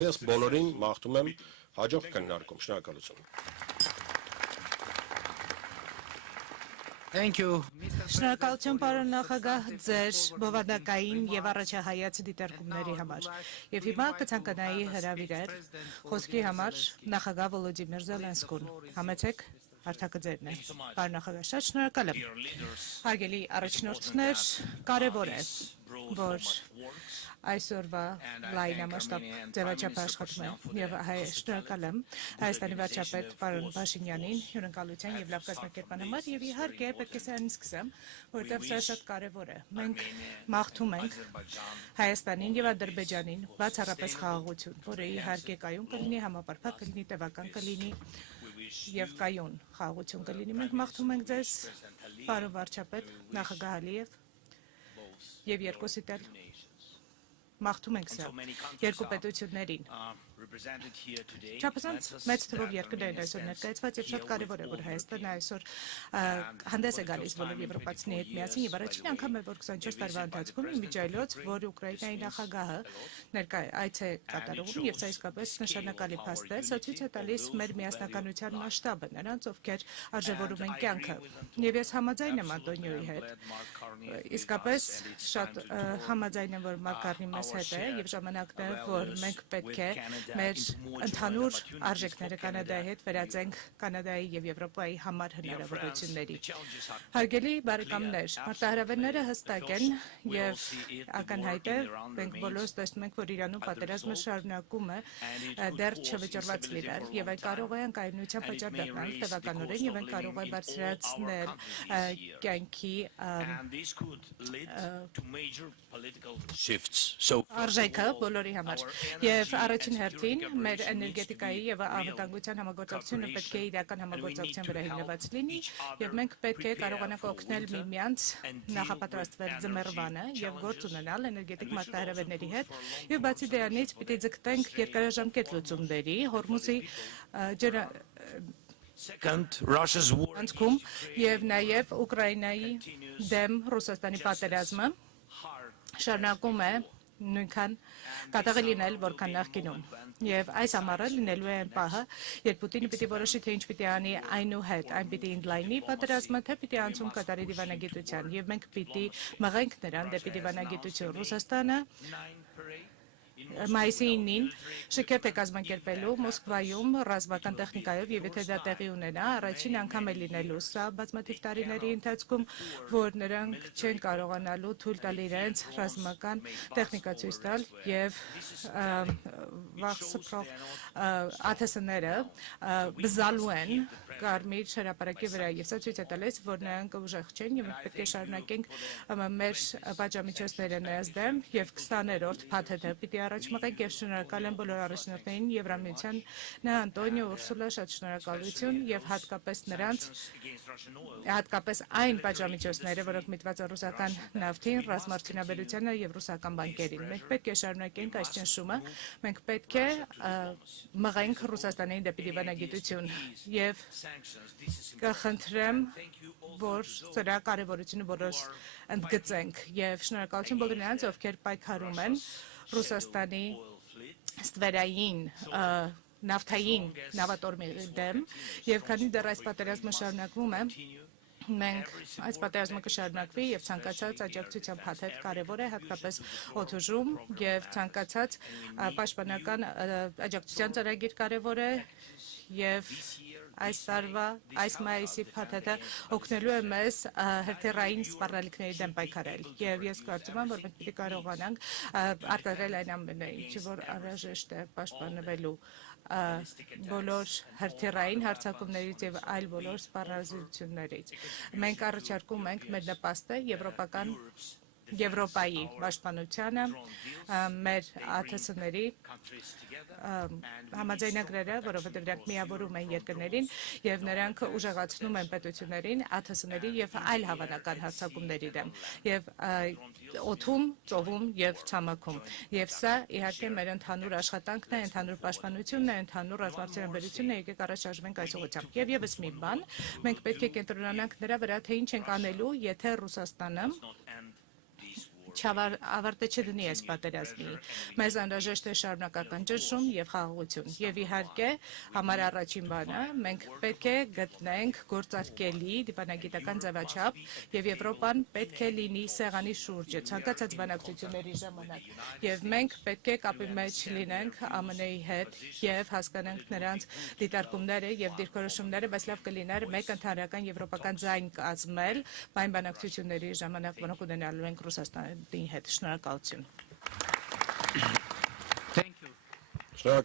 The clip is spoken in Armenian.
Ես բոլորին մաղթում եմ հաջող քննարկում, շնորհակալություն։ Շնորհակալություն պարոն նախագահ ձեր բովանդակային եւ առաջահայաց դիտարկումների համար։ Եվ հիմա կցանկանայի հրավիրել խոսքի համար նախագահ Վոլոդիմիր Զելենսկուն։ Համեցեք հարթակը ձերն է։ Պարոն նախագահ, շատ շնորհակալ եմ։ Հարգելի առաջնորդներ, կարևոր է, որ այսօրվա լայնամասշտաբ ձևաչափ աշխատում է եւ շնորհակալ եմ Հայաստանի վարչապետ պարոն Փաշինյանին հյուրընկալության եւ լավ կազմակերպման համար եւ իհարկե պետք է սրանից սկսեմ, որովհետեւ սա շատ կարեւոր է։ Մենք մաղթում ենք Հայաստանին եւ Ադրբեջանին բացառապես խաղաղություն, որը իհարկե կայուն կլինի, համապարփակ կլինի, տևական կլինի եւ կայուն խաղաղություն կլինի։ Մենք մաղթում ենք ձեզ, պարոն վարչապետ, նախագահ Ալիև եւ երկուսիդ էլ մաղթում ենք սա երկու պետություններին։ Չափազանց մեծ թվով երկրներ այսօր ներկայացված եւ շատ կարեւոր է, որ Հայաստանը այսօր հանդես է գալիս բոլոր եվրոպացիների հետ միասին եւ առաջին անգամ է, որ 24 տարվա ընթացքում իմիջիայլոց, որ Ուկրաինայի նախագահը այց է կատարում եւ սա իսկապես նշանակալի փաստ է, սա ցույց է տալիս մեր միասնականության մասշտաբը, նրանց ովքեր արժևորում են կյանքը։ Եվ ես համաձայն եմ Անտոնիոյի հետ։ Իսկապես շատ համաձայն եմ, որ Մակարնի մեզ հետ է եւ ժամանակն է, որ մենք պետք է մեր ընդհանուր արժեքները Կանադայի հետ վերածենք Կանադայի եւ Եվրոպայի համար հնարավորությունների։ Հարգելի բարեկամներ, մարտահրավերները հստակ են եւ ակնհայտ է, մենք բոլորս տեսնում ենք, որ Իրանում պատերազմը շարունակում է դեռ չվճռված լինել եւ այն կարող է անկայունության պատճառ դառնալ տևականորեն եւ այն կարող է բարձրացնել կյանքի արժեքը բոլորի համար եւ առաջին հերթին մեր էներգետիկայի եւ անվտանգության համագործակցությունը պետք է իրական համագործակցության վրա հիմնված լինի եւ մենք պետք է կարողանանք օգնել միմյանց նախապատրաստվել ձմեռվանը եւ գործ ունենալ էներգետիկ մարտահրավերների հետ եւ բացի դրանից պիտի ձգտենք երկարաժամկետ լուծումների Հորմուզի անցքում եւ նաեւ Ուկրաինայի դեմ Ռուսաստանի պատերազմը շարունակում է նույնքան կատաղի լինել, որքան նախկինում։ Եվ այս ամառը լինելու է այն պահը, երբ Պուտինը պիտի որոշի, թե ինչ պիտի անի այնուհետ, այն պիտի ընդլայնի պատերազմը, թե պիտի անցում կատարի դիվանագիտության։ Եվ մենք պիտի մղենք նրան դեպի դիվանագիտություն։ Ռուսաստանը մայիսի 9-ին շքերթ է կազմակերպելու Մոսկվայում ռազմական տեխնիկայով եւ եթե դա տեղի ունենա, առաջին անգամ է լինելու սա բազմաթիվ տարիների ընթացքում, որ նրանք չեն կարողանալու թույլ տալ իրենց ռազմական տեխնիկա ցույց տալ եւ վաղսփռող ԱԹՍ-ները բզալու են Կարմիր հրապարակի վրա եւ սա ցույց է տալիս, որ նրանք ուժեղ չեն եւ մենք պետք է շարունակենք մեր պատժամիջոցները նրանց դեմ եւ 20-րդ փաթեթը պիտի առաջ մղենք եւ շնորհակալ եմ բոլոր առաջնորդներին Եվրամիության Անտոնիո Ուրսուլա շատ շնորհակալություն եւ հատկապես նրանց հատկապես այն պատժամիջոցները, որոնք միտված են ռուսական նավթին, ռազմարտունաբերությանը եւ ռուսական բանկերին։ Մենք պետք է շարունակենք այս ճնշումը, մենք պետք է մղենք Ռուսաստանին դեպի դիվանագիտություն եւ կխնդրեմ, որ սրա կարեւորությունը բոլորս ընդգծենք եւ շնորհակալություն բոլոր նրանց, ովքեր պայքարում են Ռուսաստանի ստվերային նավթային նավատորմի դեմ եւ քանի դեռ այս պատերազմը շարունակվում է մենք այս պատերազմը կշարունակվի եւ ցանկացած աջակցության փաթեթ կարեւոր է հատկապես օդուժում եւ ցանկացած պաշտպանական աջակցության ծրագիր կարեւոր է եւ այս տարվա այս մայիսի փաթեթը օգնելու է մեզ հերթերային սպառնալիքների դեմ պայքարել եւ ես կարծում եմ որ մենք պիտի կարողանանք արտադրել այն ամենը ինչը որ անհրաժեշտ է պաշտպանվելու բոլոր հերթերային հարձակումներից եւ այլ բոլոր սպառազինություններից մենք առաջարկում ենք մեր նպաստը եվրոպական Եվրոպայի պաշտպանությանը, մեր ԱԹՍ-ների համաձայնագրերը, որովհետև նրանք միավորում են երկրներին եւ նրանք ուժեղացնում են պետություններին, ԱԹՍ-ների եւ այլ հավանական հարձակումների դեմ եւ օդում, ծովում եւ ցամաքում։ Եվ սա իհարկե մեր ընդհանուր աշխատանքն է, ընդհանուր պաշտպանությունն է, ընդհանուր ռազմարտունաբերությունն է, եկեք առաջ շարժվենք այս ուղղությամբ։ Եվ եւս մի բան, մենք պետք է կենտրոնանանք նրա վրա, թե ինչ ենք անելու, եթե Ռուսաստանը ավարտը չդնի այս պատերազմի։ Մեզ անհրաժեշտ է շարունակական ճնշում եւ խաղաղություն։ Եվ իհարկե, համար առաջին բանը, մենք պետք է գտնենք գործարկելի դիպանագիտական ձևաչափ եւ Եվրոպան պետք է լինի սեղանի շուրջը ցանկացած բանակցությունների ժամանակ։ Եվ մենք պետք է կապի մեջ լինենք ԱՄՆ-ի հետ եւ հասկանանք նրանց դիտարկումները եւ դիրքորոշումները, բայց լավ կլիներ մեկ ընդհանրական եվրոպական ձայն կազմել այն բանակցությունների ժամանակ, որոնք ունենալու ենք Ռուսաստանի հետ։ Շնորհակալություն։